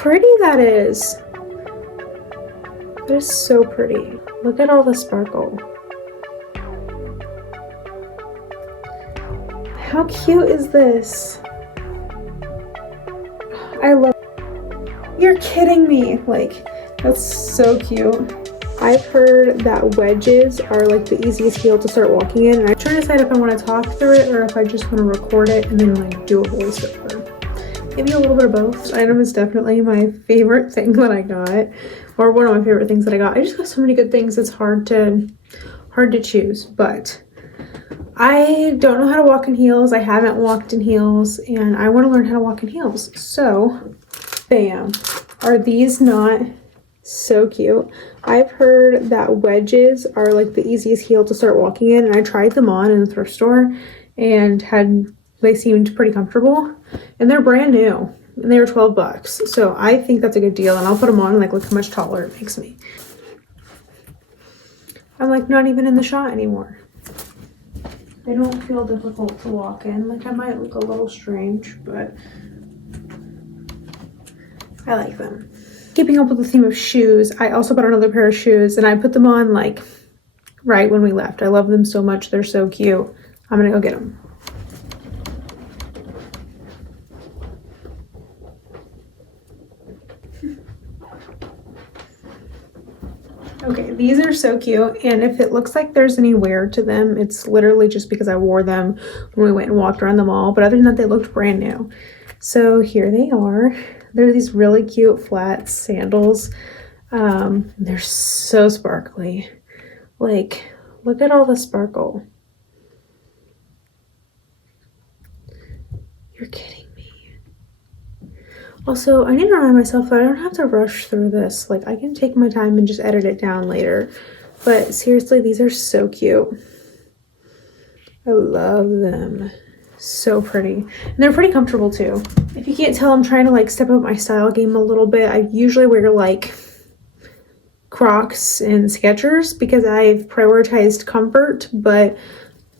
pretty that is. That is so pretty. Look at all the sparkle. How cute is this? I love it. You're kidding me. Like, that's so cute. I've heard that wedges are like the easiest heel to start walking in, and I'm trying to decide if I want to talk through it or if I just want to record it and then like do a voiceover. Maybe a little bit of both. This item is definitely my favorite thing that I got, or one of my favorite things that I got. I just got so many good things. It's hard to choose, but I don't know how to walk in heels. I haven't walked in heels, and I want to learn how to walk in heels. So, bam. Are these not so cute? I've heard that wedges are like the easiest heel to start walking in, and I tried them on in the thrift store and they seemed pretty comfortable, and they're brand new and they were 12 bucks. So I think that's a good deal, and I'll put them on and like look how much taller it makes me. I'm like not even in the shot anymore. They don't feel difficult to walk in. Like I might look a little strange, but I like them. Keeping up with the theme of shoes, I also bought another pair of shoes, and I put them on like right when we left. I love them so much. They're so cute. I'm gonna go get them. Okay, these are so cute, and if it looks like there's any wear to them, it's literally just because I wore them when we went and walked around the mall, but other than that, they looked brand new. So here they are. They're these really cute flat sandals. They're so sparkly. Like, look at all the sparkle. You're kidding me. Also, I need to remind myself that I don't have to rush through this. Like, I can take my time and just edit it down later. But seriously, these are so cute. I love them. So pretty. And they're pretty comfortable too. If you can't tell, I'm trying to like step up my style game a little bit. I usually wear like Crocs and Skechers because I've prioritized comfort, but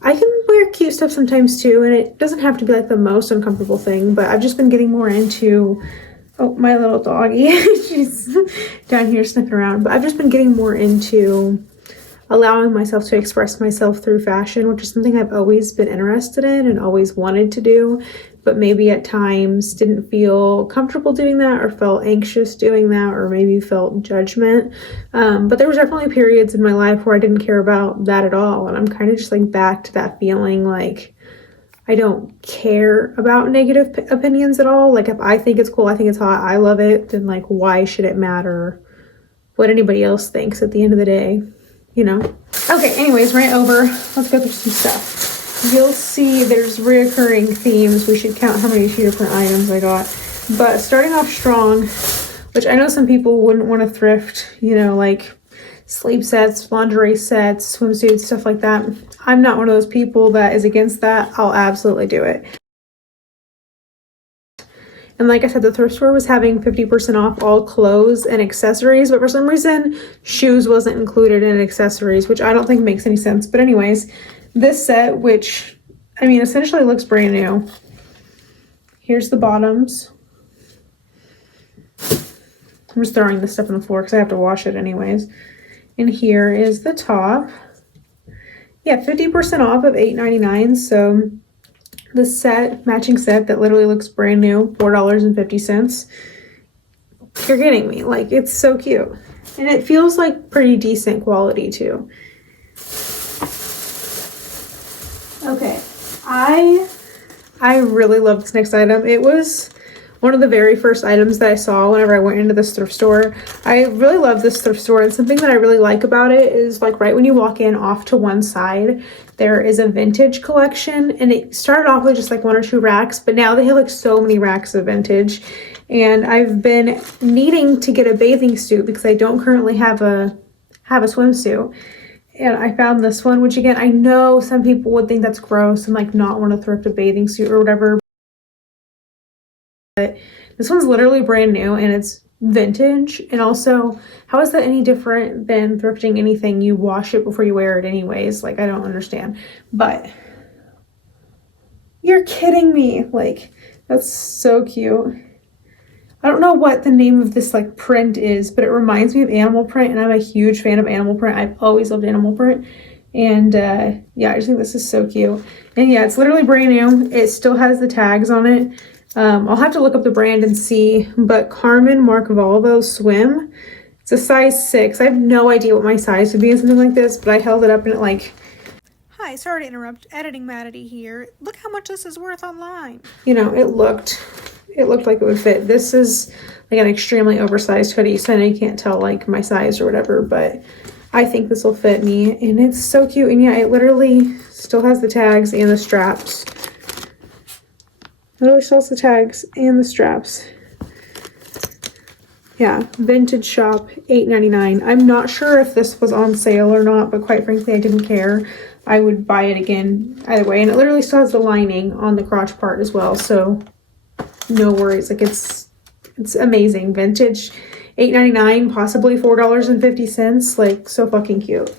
I can wear cute stuff sometimes too, and it doesn't have to be like the most uncomfortable thing. But I've just been getting more into, oh, my little doggy. She's down here sniffing around. But I've just been getting more into allowing myself to express myself through fashion, which is something I've always been interested in and always wanted to do, but maybe at times didn't feel comfortable doing that, or felt anxious doing that, or maybe felt judgment. But there was definitely periods in my life where I didn't care about that at all, and I'm kind of just like back to that feeling like I don't care about negative opinions at all. Like if I think it's cool, I think it's hot, I love it, then like why should it matter what anybody else thinks at the end of the day? You know? Okay, anyways, rant over. Let's go through some stuff. You'll see there's reoccurring themes. We should count how many different items I got. But starting off strong, which I know some people wouldn't want to thrift, you know, like sleep sets, lingerie sets, swimsuits, stuff like that. I'm not one of those people that is against that. I'll absolutely do it. And like I said, the thrift store was having 50% off all clothes and accessories, but for some reason, shoes wasn't included in accessories, which I don't think makes any sense. But anyways, this set, which, I mean, essentially looks brand new. Here's the bottoms. I'm just throwing this stuff on the floor because I have to wash it anyways. And here is the top. Yeah, 50% off of $8.99, so the set, matching set that literally looks brand new, $4.50. You're kidding me. Like, it's so cute. And it feels like pretty decent quality too. Okay, I really love this next item. It was one of the very first items that I saw whenever I went into this thrift store. I really love this thrift store, and something that I really like about it is like right when you walk in, off to one side there is a vintage collection, and it started off with just like one or two racks, but now they have like so many racks of vintage. And I've been needing to get a bathing suit because I don't currently have a swimsuit. And I found this one, which again, I know some people would think that's gross and like not want to thrift a bathing suit or whatever. But this one's literally brand new and it's vintage. And also, how is that any different than thrifting anything? You wash it before you wear it anyways. Like, I don't understand. But you're kidding me. Like, that's so cute. I don't know what the name of this like print is, but it reminds me of animal print, and I'm a huge fan of animal print. I've always loved animal print. And yeah, I just think this is so cute. And yeah, it's literally brand new. It still has the tags on it. I'll have to look up the brand and see, but Carmen Marcavalvo Swim. It's a size 6. I have no idea what my size would be in something like this, but I held it up and it like... Hi, sorry to interrupt. Editing Maddie here. Look how much this is worth online. You know, it looked like it would fit. This is like an extremely oversized hoodie, so I know you can't tell like my size or whatever, but I think this will fit me, and it's so cute. And yeah, it literally still has the tags and the straps. Literally still has the tags and the straps. Yeah, vintage shop, $8.99. I'm not sure if this was on sale or not, but quite frankly, I didn't care. I would buy it again either way. And it literally still has the lining on the crotch part as well, so no worries. Like it's amazing. Vintage, $8.99, possibly $4.50. Like so fucking cute.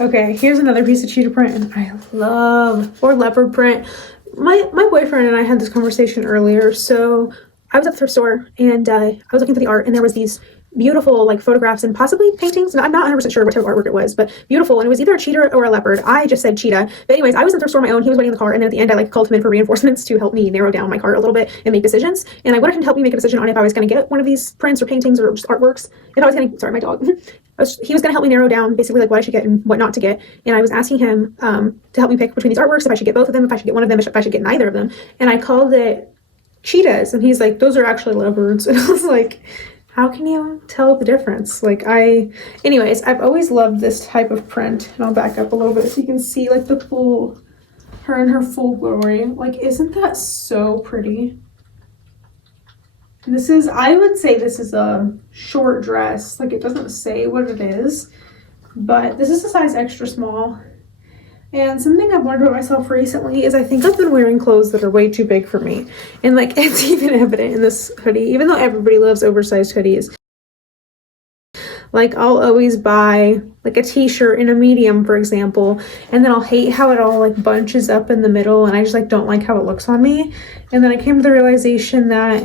Okay, here's another piece of cheetah print, and I love, or leopard print. My boyfriend and I had this conversation earlier. So I was at the thrift store and I was looking for the art, and there was these beautiful like photographs and possibly paintings. And I'm not 100% sure what type of artwork it was, but beautiful. And it was either a cheetah or a leopard. I just said cheetah. But anyways, I was in the thrift store on my own. He was waiting in the car, and then at the end I like called him in for reinforcements to help me narrow down my cart a little bit and make decisions. And I wanted him to help me make a decision on if I was going to get one of these prints or paintings or just artworks. If I was going to, sorry, my dog. He was going to help me narrow down basically like what I should get and what not to get. And I was asking him to help me pick between these artworks, if I should get both of them, if I should get one of them, if I should get neither of them. And I called it cheetahs, and he's like, those are actually leopards. And I was like, how can you tell the difference? Like anyways, I've always loved this type of print. And I'll back up a little bit so you can see like the full, her in her full glory. Like, isn't that so pretty? This is, I would say this is a short dress. Like, it doesn't say what it is, but this is a size extra small. And something I've learned about myself recently is I think I've been wearing clothes that are way too big for me. And like, it's even evident in this hoodie, even though everybody loves oversized hoodies. Like, I'll always buy like a t-shirt in a medium, for example, and then I'll hate how it all like bunches up in the middle, and I just like don't like how it looks on me. And then I came to the realization that,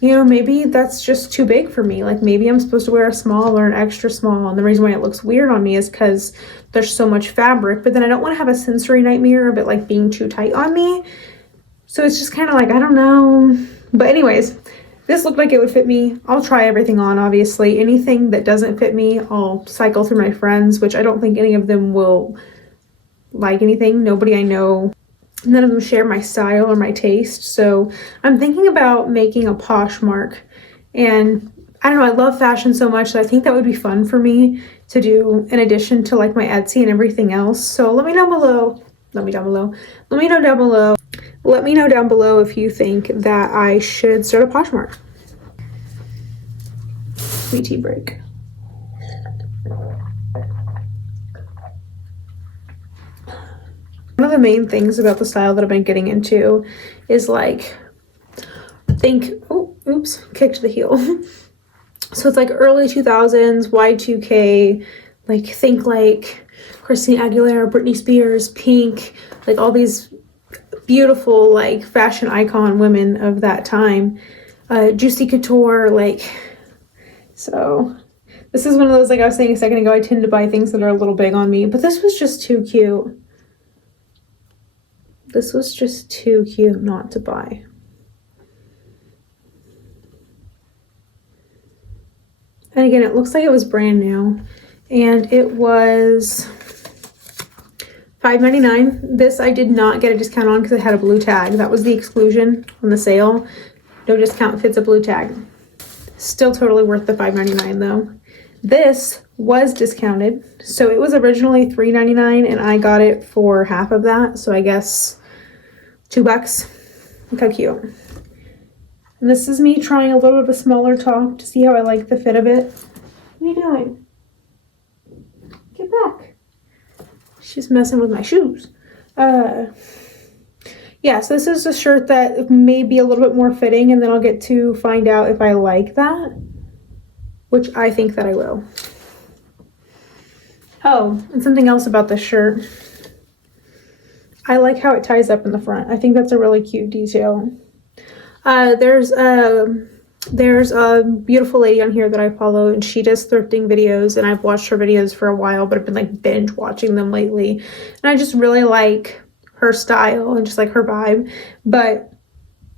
you know, maybe that's just too big for me. Like, maybe I'm supposed to wear a small or an extra small. And the reason why it looks weird on me is because there's so much fabric. But then I don't want to have a sensory nightmare of it like being too tight on me. So it's just kind of like, I don't know. But anyways, this looked like it would fit me. I'll try everything on, obviously. Anything that doesn't fit me, I'll cycle through my friends, which I don't think any of them will like anything. Nobody I know, none of them share my style or my taste. So I'm thinking about making a Poshmark, and I don't know, I love fashion so much that I think that would be fun for me to do in addition to like my Etsy and everything else. So let me know down below if you think that I should start a Poshmark. Sweet tea break. One of the main things about the style that I've been getting into is like, kicked the heel. So it's like early 2000s, Y2K, like think like Christina Aguilera, Britney Spears, Pink, like all these beautiful like fashion icon women of that time. Juicy Couture, like, so this is one of those, like I was saying a second ago, I tend to buy things that are a little big on me, but this was just too cute. This was just too cute not to buy. And again, it looks like it was brand new, and it was $5.99. This I did not get a discount on because it had a blue tag. That was the exclusion on the sale. No discount if it's a blue tag. Still totally worth the $5.99 though. This was discounted, so it was originally $3.99 and I got it for half of that, so I guess $2. Look how cute. And this is me trying a little bit of a smaller top to see how I like the fit of it. What are you doing? Get back. She's messing with my shoes. Yeah, so this is a shirt that may be a little bit more fitting, and then I'll get to find out if I like that, which I think that I will. Oh, and something else about this shirt. I like how it ties up in the front. I think that's a really cute detail. There's a There's a beautiful lady on here that I follow, and she does thrifting videos, and I've watched her videos for a while, but I've been like binge watching them lately. And I just really like her style and just like her vibe. But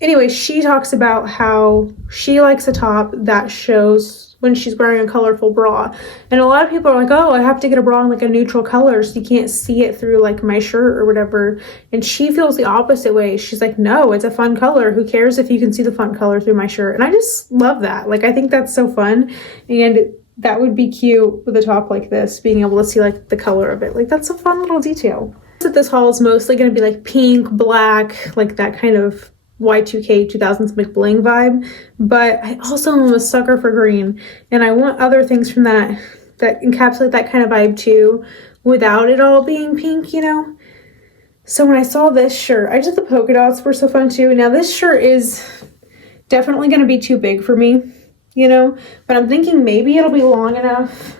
anyway, she talks about how she likes a top that shows when she's wearing a colorful bra. And a lot of people are like, oh, I have to get a bra in like a neutral color so you can't see it through like my shirt or whatever. And she feels the opposite way. She's like, no, it's a fun color. Who cares if you can see the fun color through my shirt? And I just love that. Like, I think that's so fun. And that would be cute with a top like this, being able to see like the color of it. Like, that's a fun little detail. That this haul is mostly going to be like pink, black, like that kind of Y2K 2000s McBling vibe, but I also am a sucker for green, and I want other things from that encapsulate that kind of vibe too, without it all being pink, you know? So when I saw this shirt, I just, the polka dots were so fun too. Now this shirt is definitely going to be too big for me, you know, but I'm thinking maybe it'll be long enough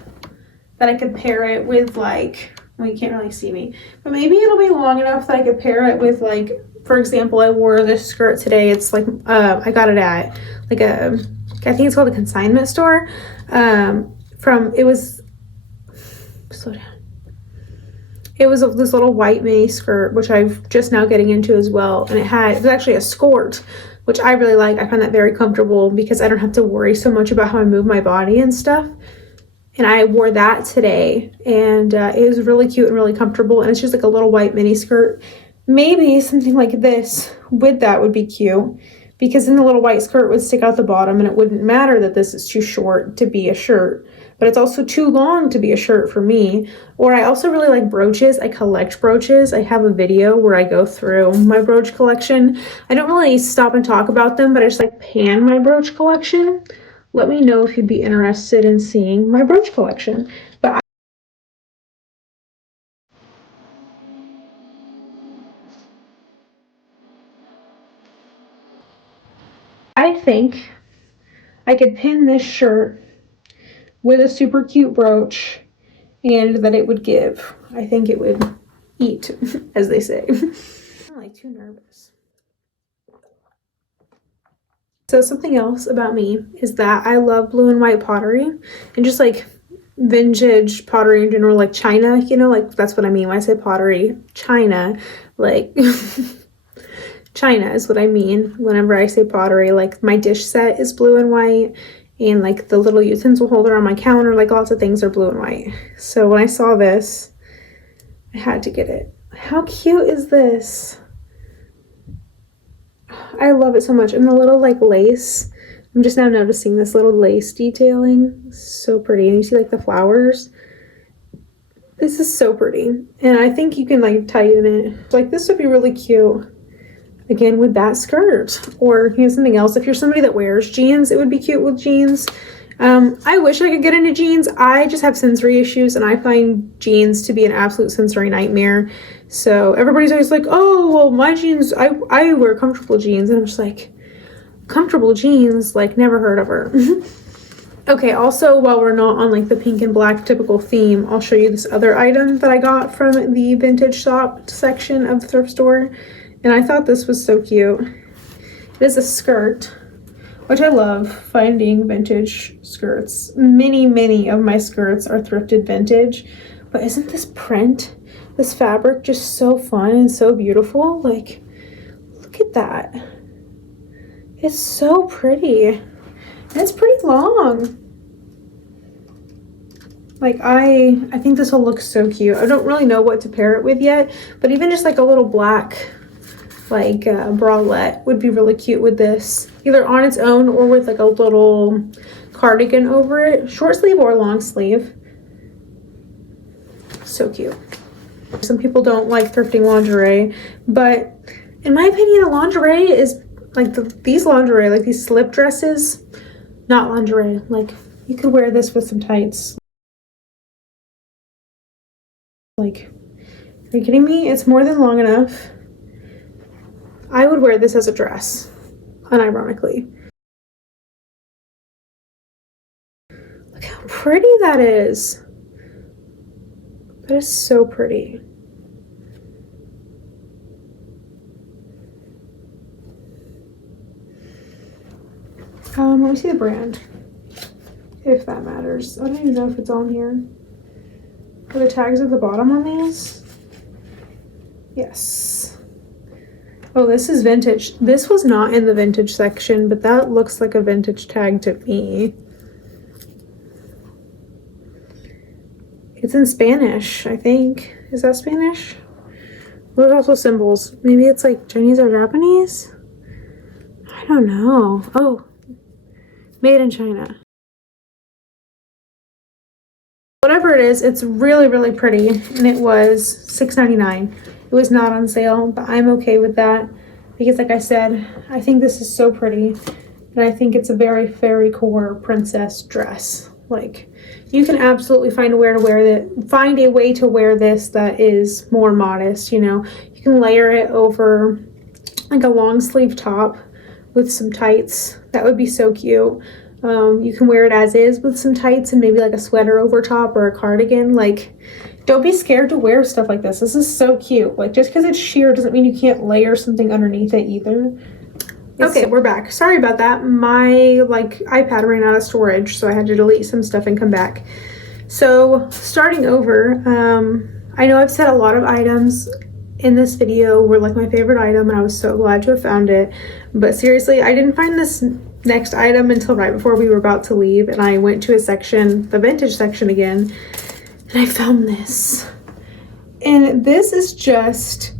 that I could pair it with like, well, you can't really see me, but maybe it'll be long enough that I could pair it with like, for example, I wore this skirt today. It's like, I got it at like I think it's called a consignment store. It was, slow down. It was this little white mini skirt, which I'm just now getting into as well. And it was actually a skirt, which I really like. I find that very comfortable because I don't have to worry so much about how I move my body and stuff. And I wore that today, and it was really cute and really comfortable. And it's just like a little white mini skirt. Maybe something like this with that would be cute, because then the little white skirt would stick out the bottom and it wouldn't matter that this is too short to be a shirt, but it's also too long to be a shirt for me. Or I also really like brooches. I collect brooches. I have a video where I go through my brooch collection. I don't really stop and talk about them, but I just like pan my brooch collection. Let me know if you'd be interested in seeing my brooch collection. But I think I could pin this shirt with a super cute brooch and that it would give. I think it would eat, as they say. I'm like too nervous. So something else about me is that I love blue and white pottery and just like vintage pottery in general, like china, you know, like that's what I mean when I say pottery. China, like China is what I mean whenever I say pottery. Like my dish set is blue and white, and like the little utensil holder on my counter, like lots of things are blue and white. So when I saw this, I had to get it. How cute is this? I love it so much. And the little like lace, I'm just now noticing this little lace detailing. So pretty. And you see like the flowers. This is so pretty. And I think you can like tighten it. Like this would be really cute. Again, with that skirt. Or you know, something else. If you're somebody that wears jeans, it would be cute with jeans. I wish I could get into jeans. I just have sensory issues, and I find jeans to be an absolute sensory nightmare. So everybody's always like, oh, well, my jeans, I wear comfortable jeans. And I'm just like, comfortable jeans? Like, never heard of her. Okay, also, while we're not on like the pink and black typical theme, I'll show you this other item that I got from the vintage shop section of the thrift store. And I thought this was so cute. It is a skirt, which I love finding vintage skirts. Many of my skirts are thrifted vintage, but isn't this print, this fabric just so fun and so beautiful? Like, look at that. It's so pretty. And it's pretty long. Like, I think this will look so cute. I don't really know what to pair it with yet, but even just like a little black like bralette would be really cute with this, either on its own or with like a little cardigan over it, short sleeve or long sleeve. So cute. Some people don't like thrifting lingerie, but in my opinion, a lingerie is like these lingerie, like these slip dresses, not lingerie. Like you could wear this with some tights. Like, are you kidding me? It's more than long enough. I would wear this as a dress, unironically. Look how pretty that is. That is so pretty. Let me see the brand, if that matters. I don't even know if it's on here. Are the tags at the bottom on these? Yes. Oh, this is vintage. This was not in the vintage section, but that looks like a vintage tag to me. It's in Spanish, I think. Is that Spanish? There's also symbols. Maybe it's like Chinese or Japanese? I don't know. Oh, made in China. Whatever it is, it's really, really pretty, and it was $6.99. It was not on sale, but I'm okay with that because, like I said, I think this is so pretty, and I think it's a very fairy core princess dress. Like, you can absolutely find a way to wear this that is more modest. You know, you can layer it over like a long sleeve top with some tights. That would be so cute. You can wear it as is with some tights and maybe like a sweater over top or a cardigan. Like, don't be scared to wear stuff like this. This is so cute. Like, just because it's sheer doesn't mean you can't layer something underneath it either. Okay, we're back. Sorry about that. My iPad ran out of storage, so I had to delete some stuff and come back. So starting over, I know I've said a lot of items in this video were like my favorite item, and I was so glad to have found it. But seriously, I didn't find this next item until right before we were about to leave, and I went to a section, the vintage section again, and I found this. And this is just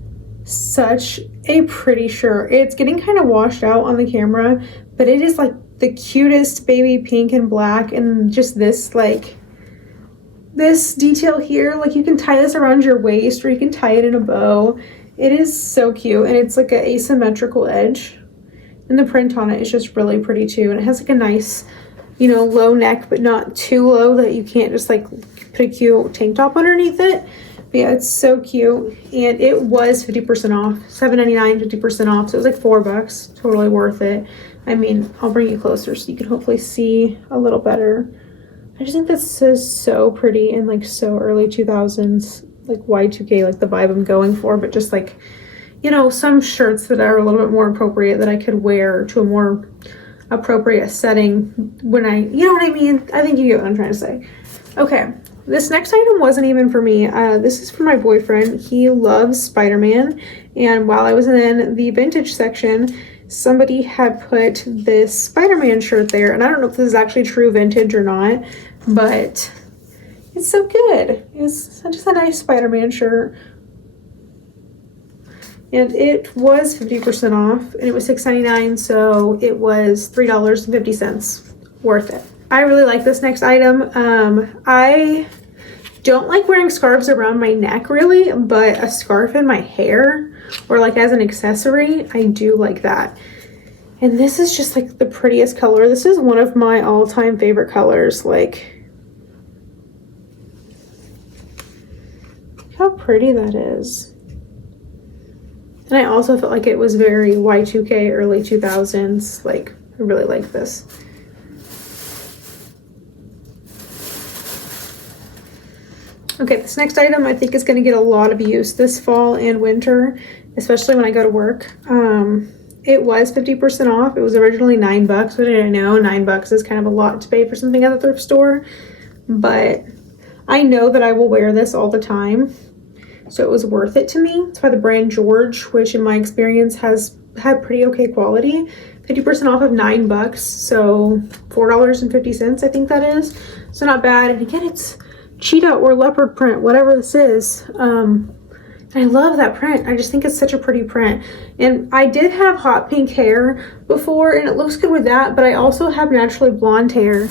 such a pretty shirt. It's getting kind of washed out on the camera, but it is like the cutest baby pink and black, and just this like this detail here, like you can tie this around your waist or you can tie it in a bow. It is so cute, and it's like an asymmetrical edge, and the print on it is just really pretty too, and it has like a nice, you know, low neck but not too low that you can't just like put a cute tank top underneath it. But yeah, it's so cute, and it was 50% off, $7.99, 50% off, so it was like $4, totally worth it. I mean, I'll bring you closer so you can hopefully see a little better. I just think this is so pretty and like so early 2000s, like Y2K, like the vibe I'm going for, but just like, you know, some shirts that are a little bit more appropriate that I could wear to a more appropriate setting when you know what I mean? I think you get what I'm trying to say. Okay. This next item wasn't even for me. This is for my boyfriend. He loves Spider-Man, and while I was in the vintage section, somebody had put this Spider-Man shirt there, and I don't know if this is actually true vintage or not, but it's so good. It's just a nice Spider-Man shirt, and it was 50% off, and it was $6.99, so it was $3.50 worth it. I really like this next item. I don't like wearing scarves around my neck really, but a scarf in my hair or like as an accessory, I do like that. And this is just like the prettiest color. This is one of my all-time favorite colors. Like, look how pretty that is. And I also felt like it was very Y2K, early 2000s. Like, I really like this. Okay, this next item I think is going to get a lot of use this fall and winter, especially when I go to work. It was 50% off. It was originally $9. What did I know? $9 is kind of a lot to pay for something at the thrift store, but I know that I will wear this all the time, so it was worth it to me. It's by the brand George, which in my experience has had pretty okay quality. 50% off of $9, so $4.50 I think that is. So not bad. And again, it's cheetah or leopard print, whatever this is. I love that print. I just think it's such a pretty print. And I did have hot pink hair before, and it looks good with that, but I also have naturally blonde hair,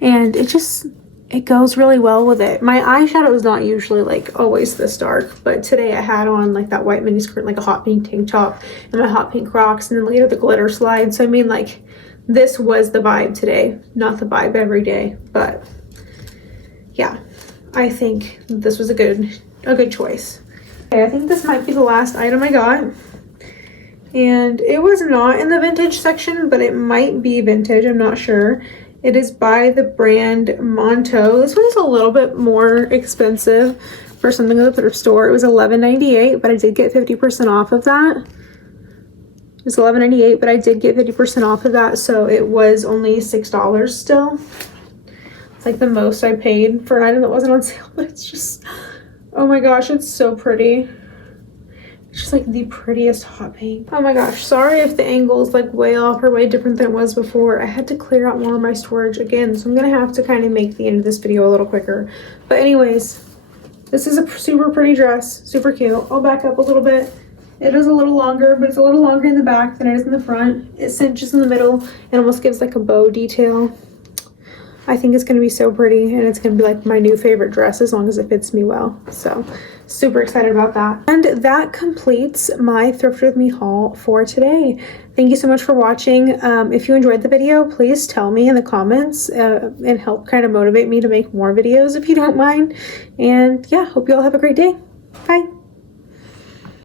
and it goes really well with it. My eyeshadow is not usually like always this dark, but today I had on like that white mini skirt, like a hot pink tank top and my hot pink Crocs, and then later the glitter slide. So I mean, like, this was the vibe today, not the vibe every day, but yeah, I think this was a good choice. Okay, I think this might be the last item I got, and it was not in the vintage section, but it might be vintage, I'm not sure. It is by the brand Monto. This one is a little bit more expensive for something at the thrift store. It was $11.98, but I did get 50% off of that. It was $11.98, but I did get 50% off of that, so it was only $6 still. It's like the most I paid for an item that wasn't on sale, but it's just, oh my gosh, it's so pretty. It's just like the prettiest hot pink. Oh my gosh, sorry if the angle is like way off or way different than it was before. I had to clear out more of my storage again, so I'm gonna have to kind of make the end of this video a little quicker. But anyways, this is a super pretty dress, super cute. I'll back up a little bit. It is a little longer, but it's a little longer in the back than it is in the front. It cinches in the middle and almost gives like a bow detail. I think it's going to be so pretty, and it's going to be like my new favorite dress as long as it fits me well. So super excited about that. And that completes my Thrift With Me haul for today. Thank you so much for watching. If you enjoyed the video, please tell me in the comments and help kind of motivate me to make more videos if you don't mind. And yeah, hope you all have a great day. Bye.